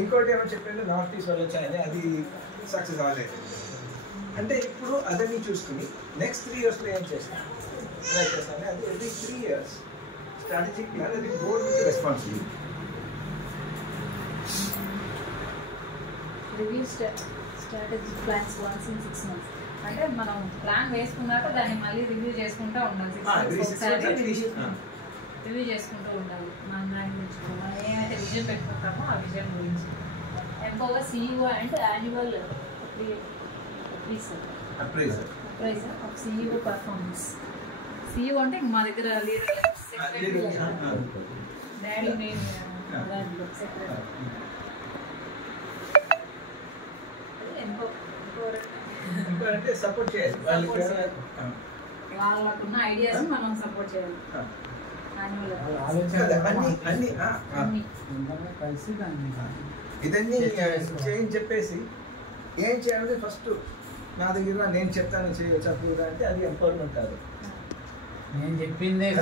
ఇంకోటి ఏమో చెప్పండి, నార్త్ ఈస్ట్ వాళ్ళు వచ్చాయని అది సక్సెస్ అవ్వలేదు. అంటే ఇప్పుడు అదని చూసుకుని నెక్స్ట్ 3 yearsలో ఏం చేస్తాను ఎలా చేస్తాను అది ఎవ్రీ 3 years స్ట్రాటజిక్ ప్లాన్, అది board with responsibility. Review strategic plans once in 6 months. అంటే మనం ప్లాన్ వేసుకున్నాక దాన్ని మళ్ళీ రివ్యూ చేసుకుంటూ ఉండాలి. 6 months ఒకసారి రివ్యూ చేసుకుంటూ ఉండాలి. మన దాని గురించి మనం ఏమైతే విజన్ పెట్టుకుంటామో ఆ విజన్ గురించి. Empower CEO and annual appraiser of CEO performance. CEO అంటే మా దగ్గర లీడర్ డాడీ మెయిన్ సెక్రటరీ. అంటే సపోర్ట్ చేయాలి, వాళ్ళకున్న ఐడియాస్ మనం సపోర్ట్ చేయాలి. ఇదన్నీ చేయని చెప్పేసి ఏం చేయాలంటే ఫస్ట్ నా దగ్గర నేను చెప్తాను చేయవచ్చు అప్పుడు అంటే అది ఎంపవర్మెంట్ కాదు. నేను చెప్పిందే